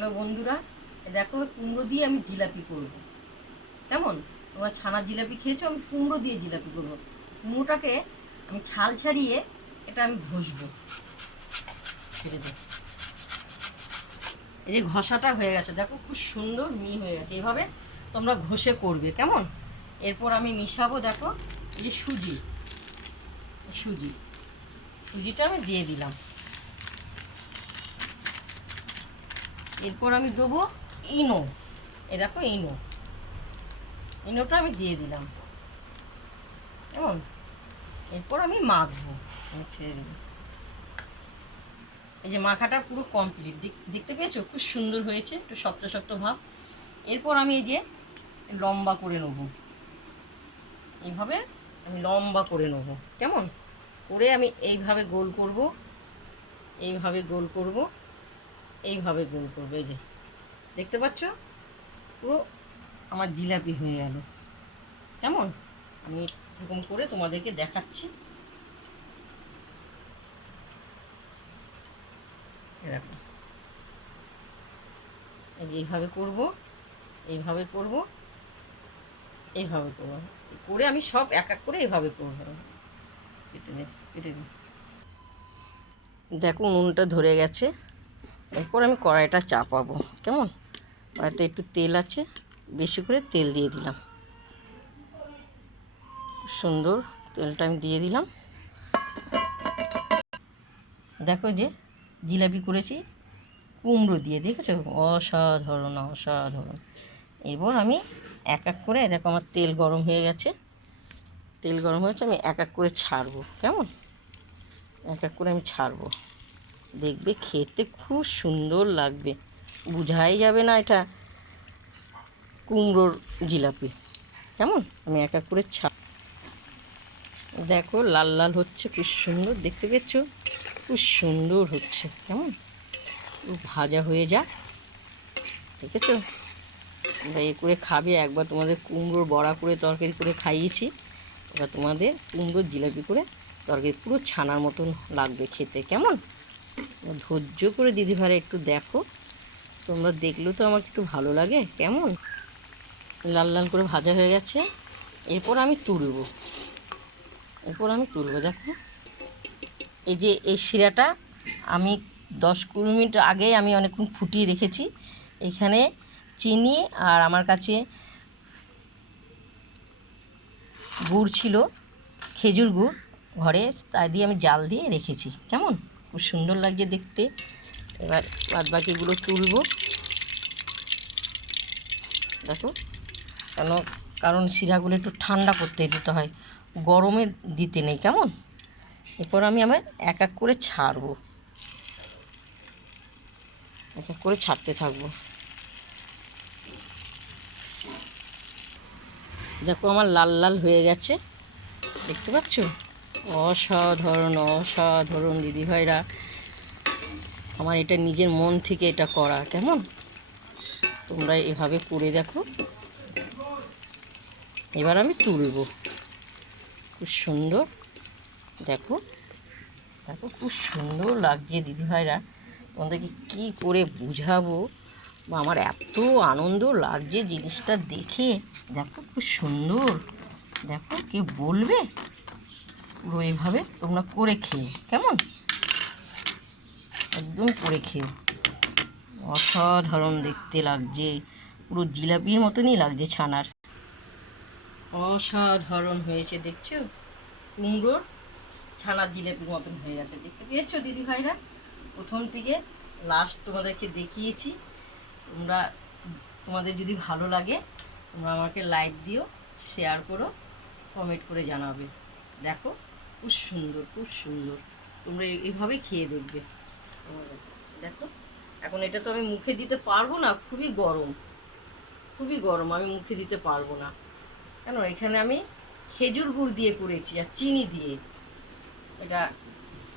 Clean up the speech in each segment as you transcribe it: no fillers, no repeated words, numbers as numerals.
Hello বন্ধুরা, দেখো কুমড়ো দিয়ে আমি জিলাপি করব। কেমন? তোমরা ছানার জিলাপি খেয়েছো, আমি কুমড়ো দিয়ে জিলাপি করব। কুমড়োটাকে আমি ছাল ছাড়িয়ে এটা আমি ঘষবো। ছেড়ে দে। এই যে ঘষাটা হয়ে গেছে, দেখো খুব সুন্দর হয়ে গেছে। এইভাবে তোমরা ঘষে করবে, কেমন? এরপর আমি মিশাবো, দেখো এই যে সুজি সুজিটা আমি দিয়ে দিলাম। এরপর আমি দেবো ইনো। এই দেখো ইনোটা আমি দিয়ে দিলাম, কেমন? এরপর আমি মাখবো, ছেড়ে দেবো। এই যে মাখাটা পুরো কমপ্লিট, দেখতে পেয়েছো খুব সুন্দর হয়েছে, একটু শক্ত শক্ত ভাব। এরপর আমি এই যে লম্বা করে নেব, এইভাবে আমি লম্বা করে নেব, কেমন? করে আমি এইভাবে গোল করব, এইভাবে গোল করব, এইভাবে গোল করব। এই যে দেখতে পাচ্ছ, পুরো আমার জিলাপি হয়ে গেল, কেমন? আমি এরকম করে তোমাদেরকে দেখাচ্ছি। এরকম এইভাবে করব, এইভাবে করব, এইভাবে করব, করে আমি সব এক এক করে এইভাবে করব। কেটে নে, কেটে নে। দেখো উনুনটা ধরে গেছে। এরপর আমি কড়াইটা চাপাবো, কেমন? কড়াইতে একটু তেল আছে, বেশি করে তেল দিয়ে দিলাম। সুন্দর তেলটা আমি দিয়ে দিলাম। দেখো যে জিলাপি করেছি কুমড়ো দিয়ে, দেখেছো? অসাধারণ অসাধারণ। এরপর আমি এক এক করে, দেখো আমার তেল গরম হয়ে গেছে, তেল গরম হয়েছে, আমি এক এক করে ছাড়বো, কেমন? এক এক করে আমি ছাড়বো, দেখবে খেতে খুব সুন্দর লাগবে, বোঝাই যাবে না এটা কুমড়োর জিলাপি, কেমন? আমি এক এক করে দেখো লাল লাল হচ্ছে, খুব সুন্দর, দেখতে পেয়েছো? খুব সুন্দর হচ্ছে, কেমন? ভাজা হয়ে যাক, দেখেছো? এ করে খাবে। একবার তোমাদের কুমড়োর বড়া করে তরকারি করে খাইয়েছি, এবার তোমাদের কুমড়োর জিলাপি করে তরকারি পুরো ছানার মতন লাগবে খেতে, কেমন? ধৈর্য করে দিদিভাইরা একটু দেখো, তোমরা দেখলেও তো আমার একটু ভালো লাগে, কেমন? লাল লাল করে ভাজা হয়ে গেছে। এরপর আমি তুলবো, দেখো এই যে এই শিরাটা আমি 10-20 মিনিট আগে আমি অনেকক্ষণ ফুটিয়ে রেখেছি। এখানে চিনি আর আমার কাছে গুড় ছিল, খেজুর গুড় ঘরে, তাই দিয়ে আমি জাল দিয়ে রেখেছি, কেমন? খুব সুন্দর লাগছে দেখতে। এবার বাদবাকিগুলো তুলব, দেখো, কারণ শিরাগুলো একটু ঠান্ডা করতে দিতে হয়, গরমে দিতে নেই, কেমন? এরপর আমি আমার এক এক করে ছাড়বো, এক এক করে ছাড়তে থাকবো। দেখো আমার লাল লাল হয়ে গেছে, দেখতে পাচ্ছ? অসাধারণ অসাধারণ দিদিভাইরা, আমার এটা নিজের মন থেকে এটা করা, কেমন? তোমরা এভাবে করে দেখো। এবার আমি তুলব, খুব সুন্দর, দেখো দেখো খুব সুন্দর লাগছে দিদিভাইরা, তোমাদেরকে কী করে বুঝাবো, বা আমার এত আনন্দ লাগছে জিনিসটা দেখে। দেখো খুব সুন্দর, দেখো কি বলবে, পুরো এইভাবে তোমরা করে খেয়ে, কেমন? একদম করে খেয়ে অসাধারণ দেখতে লাগছে, পুরো জিলাপির মতনই লাগছে ছানার। অসাধারণ হয়েছে, দেখছো? কুমড়োর ছানার জিলাপির মতন হয়ে গেছে, দেখতে পেয়েছো দিদিভাইরা? প্রথম থেকে লাস্ট তোমাদেরকে দেখিয়েছি। তোমাদের যদি ভালো লাগে তোমরা আমাকে লাইক দিও, শেয়ার করো, কমেন্ট করে জানাবে। দেখো খুব সুন্দর খুব সুন্দর, তোমরা এইভাবেই খেয়ে দেখবে। দেখো এখন এটা তো আমি মুখে দিতে পারবো না, খুবই গরম, খুবই গরম, আমি মুখে দিতে পারবো না। কেন? এখানে আমি খেজুর গুড় দিয়ে করেছি আর চিনি দিয়ে এটা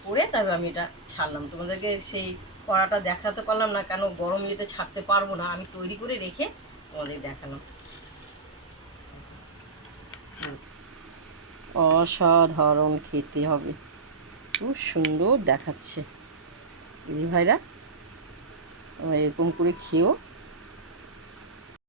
করে, তবে আমি এটা ছাড়লাম। তোমাদেরকে সেই কড়াটা দেখাতে পারলাম না, কেন গরম ইয়েতে ছাড়তে পারবো না, আমি তৈরি করে রেখে তোমাদের দেখালাম। অসাধারণ খেতে হবে, খুব সুন্দর দেখাচ্ছে দিদিভাইরা, তোমরা এরকম করে খেও।